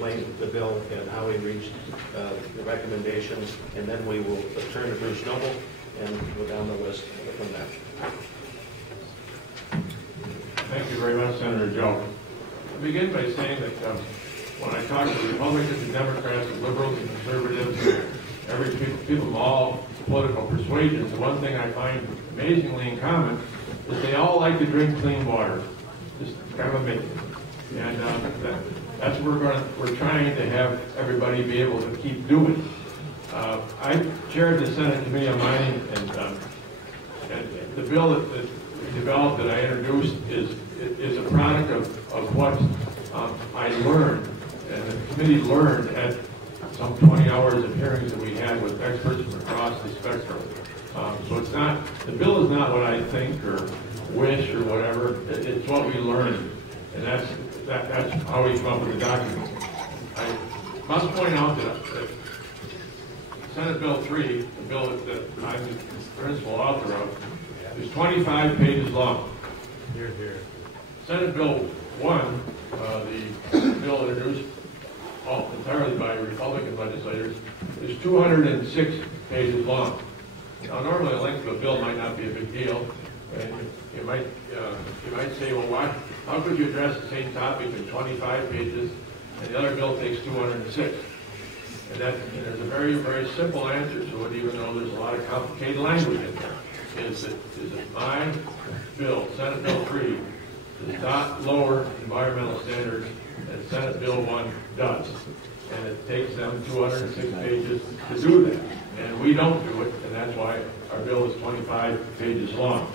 explain the bill and how he reached the recommendations, and then we will turn to Bruce Noble and go down the list from that. Thank you very much, Senator Joe. I'll begin by saying that when I talk to Republicans and Democrats and liberals and conservatives, people of all political persuasions, the one thing I find amazingly in common is they all like to drink clean water. Just kind of amazing. And that's what we're trying to have everybody be able to keep doing. I chaired the Senate Committee on Mining, and the bill that we developed that I introduced is a product of what I learned, and the committee learned at some 20 hours of hearings that we had with experts from across the spectrum. So it's not, the bill is not what I think or wish or whatever. It's what we learned, and that's how we come up with the document. I must point out that Senate Bill 3, the bill that I'm the principal author of, is 25 pages long. Here, here. Senate Bill 1, the bill introduced entirely by Republican legislators, is 206 pages long. Now, normally the length of a bill might not be a big deal, and you might say, well, how could you address the same topic in 25 pages, and the other bill takes 206? And there's a very, very simple answer to it, even though there's a lot of complicated language in there. Is that my bill, Senate Bill 3, does not lower environmental standards, and Senate Bill 1 does. And it takes them 206 pages to do that. And we don't do it, and that's why our bill is 25 pages long.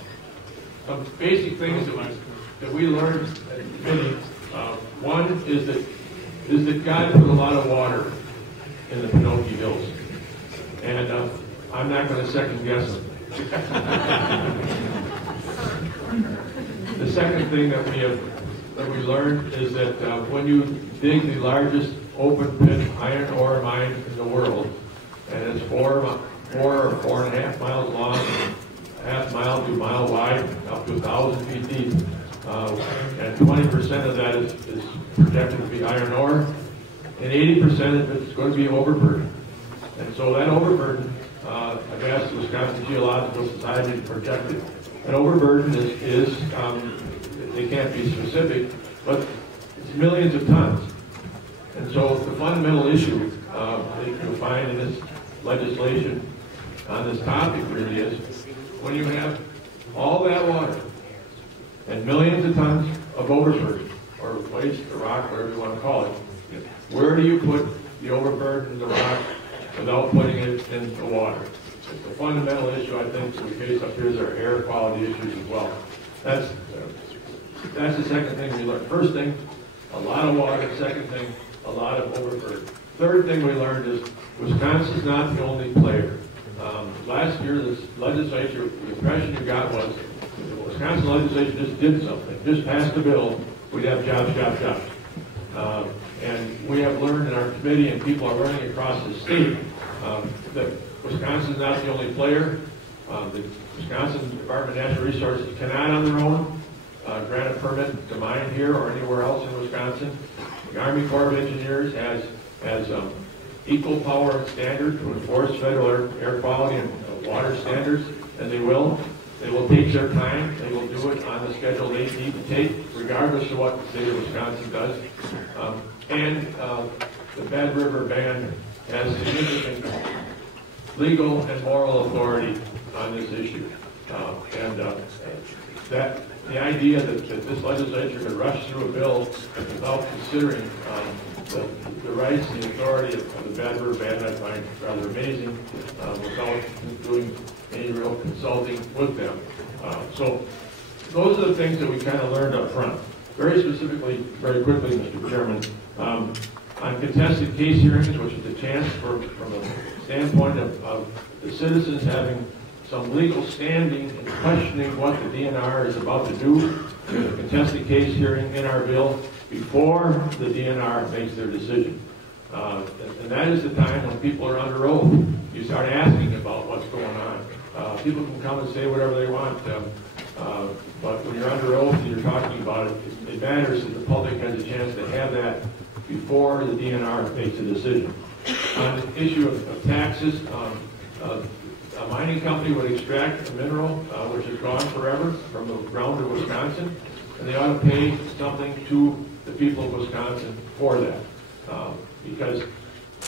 Some basic things that we learned at the committee, one is that God put a lot of water in the Penokee Hills. And I'm not going to second guess him. The second thing that we learned is that when you dig the largest open pit iron ore mine in the world, and it's 4 or 4.5 miles long, half mile to a mile wide, up to 1,000 feet deep, and 20% of that is projected to be iron ore, and 80% of it is going to be overburden. And so that overburden, I've asked the Wisconsin Geological Society to project it. An overburden is they can't be specific, but it's millions of tons. And so the fundamental issue that you'll find in this legislation on this topic really is when you have all that water and millions of tons of overburden, or waste, or rock, whatever you want to call it, where do you put the overburden in the rock without putting it in the water? It's a fundamental issue, I think, that we face up here is our air quality issues as well. That's the second thing we learned. First thing, a lot of water. Second thing, a lot of overburden. Third thing we learned is Wisconsin's not the only player. Last year, this legislature, the impression you got was the Wisconsin legislature just did something, just passed a bill, we'd have jobs, jobs, jobs. And we have learned in our committee, and people are learning across the state, that Wisconsin's not the only player. The Wisconsin Department of Natural Resources cannot on their own grant a permit to mine here or anywhere else in Wisconsin. The Army Corps of Engineers has equal power and standard to enforce federal air quality and water standards, and they will. They will take their time. They will do it on the schedule they need to take, regardless of what the state of Wisconsin does. And the Bad River Band has significant legal and moral authority on this issue. That the idea that this legislature could rush through a bill without considering the rights and the authority of the Bad River Band, I find rather amazing, without doing any real consulting with them. So those are the things that we kind of learned up front. Very specifically, very quickly, Mr. Chairman, on contested case hearings, which is a chance from a standpoint of the citizens having some legal standing and questioning what the DNR is about to do. There's a contested case hearing in our bill before the DNR makes their decision. And that is the time when people are under oath. You start asking about what's going on. People can come and say whatever they want, but when you're under oath and you're talking about it, it matters that the public has a chance to have that before the DNR makes a decision. On the issue of taxes, a mining company would extract a mineral which is gone forever from the ground of Wisconsin, and they ought to pay something to the people of Wisconsin for that. Because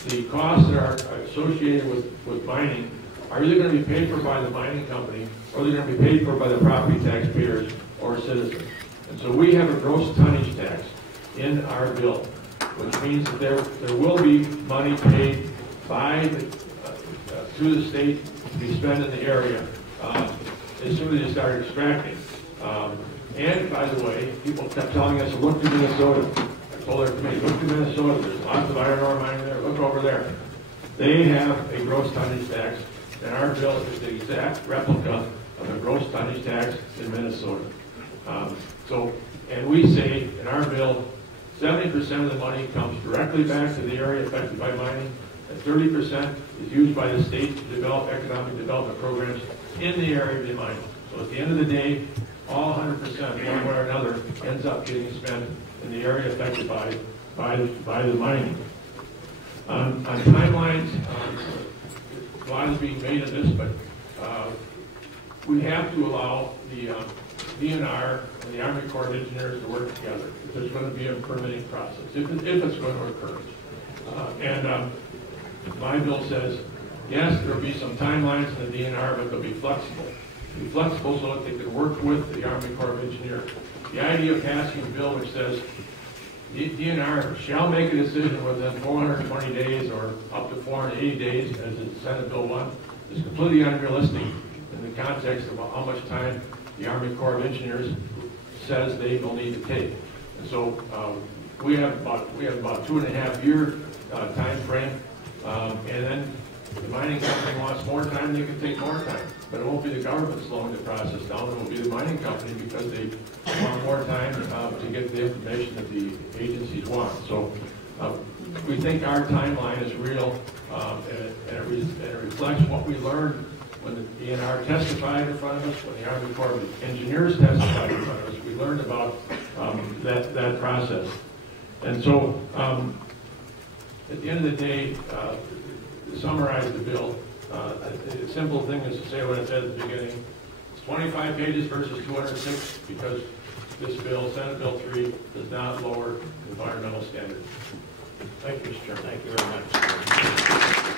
the costs that are associated with mining are either going to be paid for by the mining company, or they're going to be paid for by the property taxpayers or citizens. And so we have a gross tonnage tax in our bill, which means that there will be money paid by to the state to be spent in the area as soon as they start extracting. And by the way, people kept telling us, look to Minnesota. I told our committee, look to Minnesota. There's lots of iron ore mining there. Look over there. They have a gross tonnage tax, and our bill is the exact replica of the gross tonnage tax in Minnesota. And we say in our bill, 70% of the money comes directly back to the area affected by mining, and 30% is used by the state to develop economic development programs in the area of the mining. So at the end of the day, all 100%, one way or another, ends up getting spent in the area affected by the mining. On timelines, a lot is being made of this, but we have to allow the DNR and the Army Corps of Engineers to work together if there's going to be a permitting process, if it's going to occur. My bill says, yes, there will be some timelines in the DNR, but they'll be flexible. Be flexible so that they can work with the Army Corps of Engineers. The idea of passing a bill which says the DNR shall make a decision within 420 days or up to 480 days, as in Senate Bill 1, is completely unrealistic in the context of how much time the Army Corps of Engineers says they will need to take. And so we have about 2.5 year time frame, and then the mining company wants more time, they can take more time. But it won't be the government slowing the process down, it will be the mining company because they want more time to get the information that the agencies want. So we think our timeline is real, and it reflects what we learned when the DNR testified in front of us, when the Army Corps of Engineers testified in front of us. We learned about that process. And so at the end of the day, to summarize the bill, the simple thing is to say what I said at the beginning. It's 25 pages versus 206 because this bill, Senate Bill 3, does not lower environmental standards. Thank you, Mr. Chairman. Thank you very much.